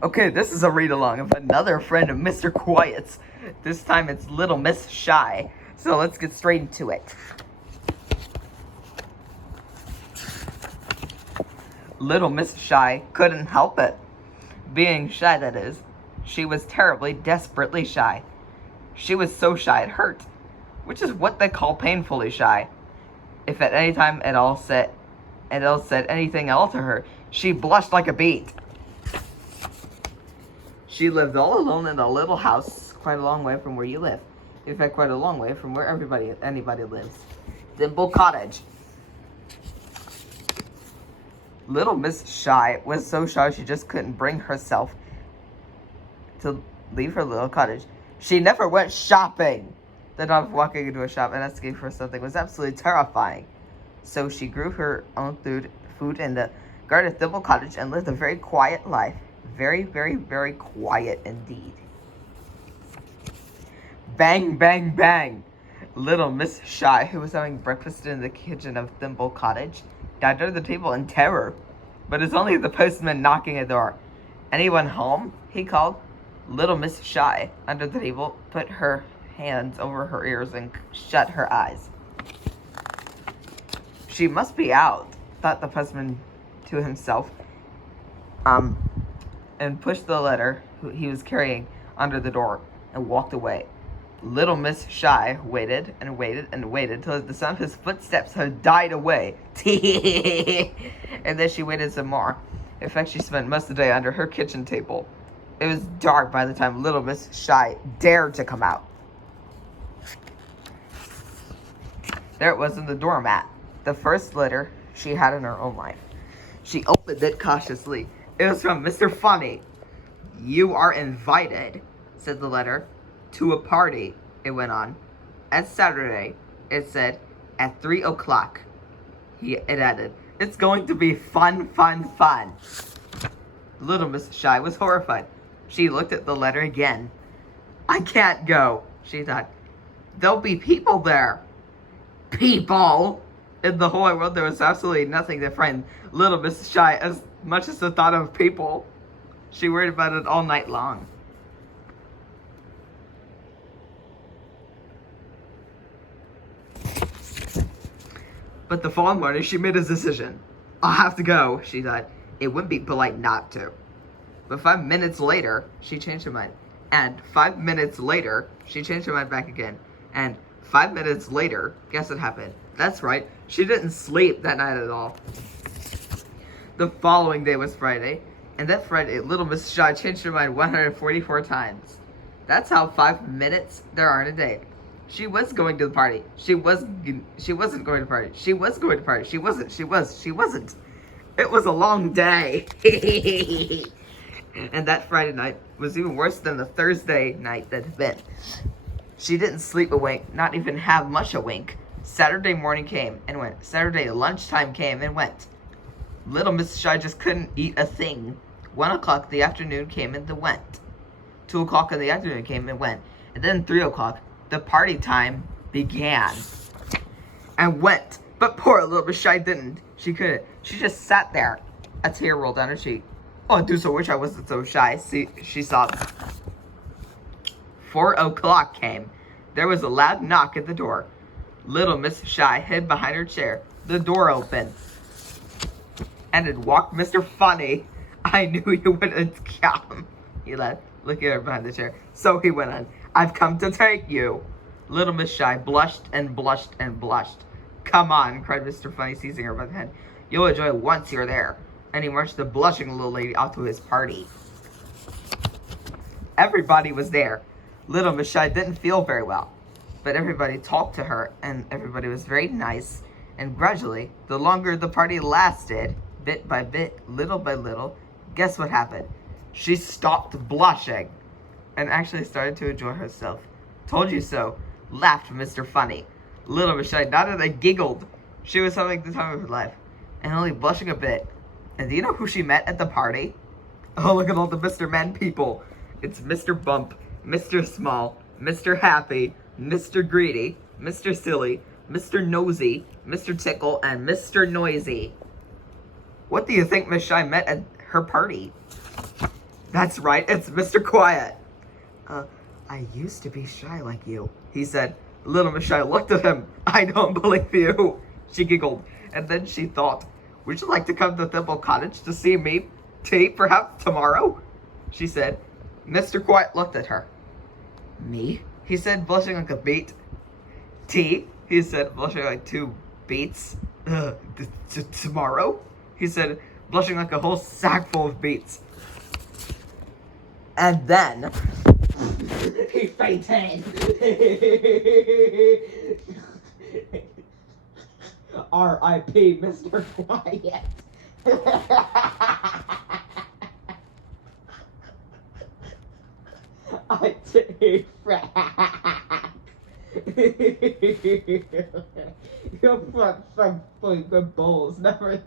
Okay, this is a read-along of another friend of Mr. Quiet's. This time it's Little Miss Shy. So let's get straight into it. Little Miss Shy couldn't help it. Being shy, that is. She was terribly, desperately shy. She was so shy it hurt, which is what they call painfully shy. If at any time it all said anything at all to her, she blushed like a beet. She lived all alone in a little house quite a long way from where you live. In fact, quite a long way from where anybody lives. Dimple Cottage. Little Miss Shy was so shy she just couldn't bring herself to leave her little cottage. She never went shopping. The thought of walking into a shop and asking for something was absolutely terrifying. So she grew her own food in the garden of Dimple Cottage and lived a very quiet life. Very, very, very quiet indeed. Bang, bang, bang. Little Miss Shy, who was having breakfast in the kitchen of Thimble Cottage, dived under the table in terror. But it's only the postman knocking at the door. Anyone home? He called. Little Miss Shy, under the table, put her hands over her ears and shut her eyes. She must be out, thought the postman to himself, and pushed the letter he was carrying under the door and walked away. Little Miss Shy waited and waited and waited till the sound of his footsteps had died away. And then she waited some more. In fact, she spent most of the day under her kitchen table. It was dark by the time Little Miss Shy dared to come out. There it was in the doormat, the first letter she had in her own life. She opened it cautiously. It was from Mr. Funny. You are invited, said the letter, to a party, it went on. At Saturday, it said, at 3 o'clock. It added, it's going to be fun, fun, fun. Little Miss Shy was horrified. She looked at the letter again. I can't go, she thought. There'll be people there. People! In the whole wide world, there was absolutely nothing that frightened Little Miss Shy as much as the thought of people. She worried about it all night long. But the following morning, she made a decision. I'll have to go, she thought. It wouldn't be polite not to. But 5 minutes later, she changed her mind. And 5 minutes later, she changed her mind back again. And 5 minutes later, guess what happened? That's right, she didn't sleep that night at all. The following day was Friday, and that Friday, Little Miss Shy changed her mind 144 times. That's how 5 minutes there are in a day. She was going to the party. She wasn't going to the party. She was going to the party. She wasn't. It was a long day. And that Friday night was even worse than the Thursday night that had been. She didn't sleep a wink, not even have much a wink. Saturday morning came and went. Saturday lunchtime came and went. Little Miss Shy just couldn't eat a thing. 1 o'clock in the afternoon came and went. 2 o'clock in the afternoon came and went. And then 3 o'clock, the party time began. And went. But poor Little Miss Shy didn't. She couldn't. She just sat there. A tear rolled down her cheek. Oh, I do so wish I wasn't so shy, she sobbed. 4 o'clock came. There was a loud knock at the door. Little Miss Shy hid behind her chair. The door opened. And it walked Mr. Funny. I knew you wouldn't come, he laughed, looking at her behind the chair. So he went on, I've come to take you. Little Miss Shy blushed and blushed and blushed. Come on, cried Mr. Funny, seizing her by the hand. You'll enjoy it once you're there. And he marched the blushing little lady off to his party. Everybody was there. Little Miss Shy didn't feel very well, but everybody talked to her, and everybody was very nice. And gradually, the longer the party lasted, bit by bit, little by little, guess what happened? She stopped blushing and actually started to enjoy herself. Told you so, laughed Mr. Funny. Little Miss Shy nodded and giggled. She was having the time of her life, and only blushing a bit. And do you know who she met at the party? Oh, look at all the Mr. Men people. It's Mr. Bump, Mr. Small, Mr. Happy, Mr. Greedy, Mr. Silly, Mr. Nosy, Mr. Tickle, and Mr. Noisy. What do you think Miss Shy met at her party? That's right, it's Mr. Quiet. I used to be shy like you, he said. Little Miss Shy looked at him. I don't believe you, she giggled. And then she thought, would you like to come to Thimble Cottage to see me? Tea, perhaps tomorrow? She said. Mr. Quiet looked at her. Me? He said, blushing like a beet. Tea? He said, blushing like 2 beets. Tomorrow? He said, blushing like a whole sack full of beets. And then he fainted. R.I.P. Mr. Quiet. I take Frank. You're from good bowls, never.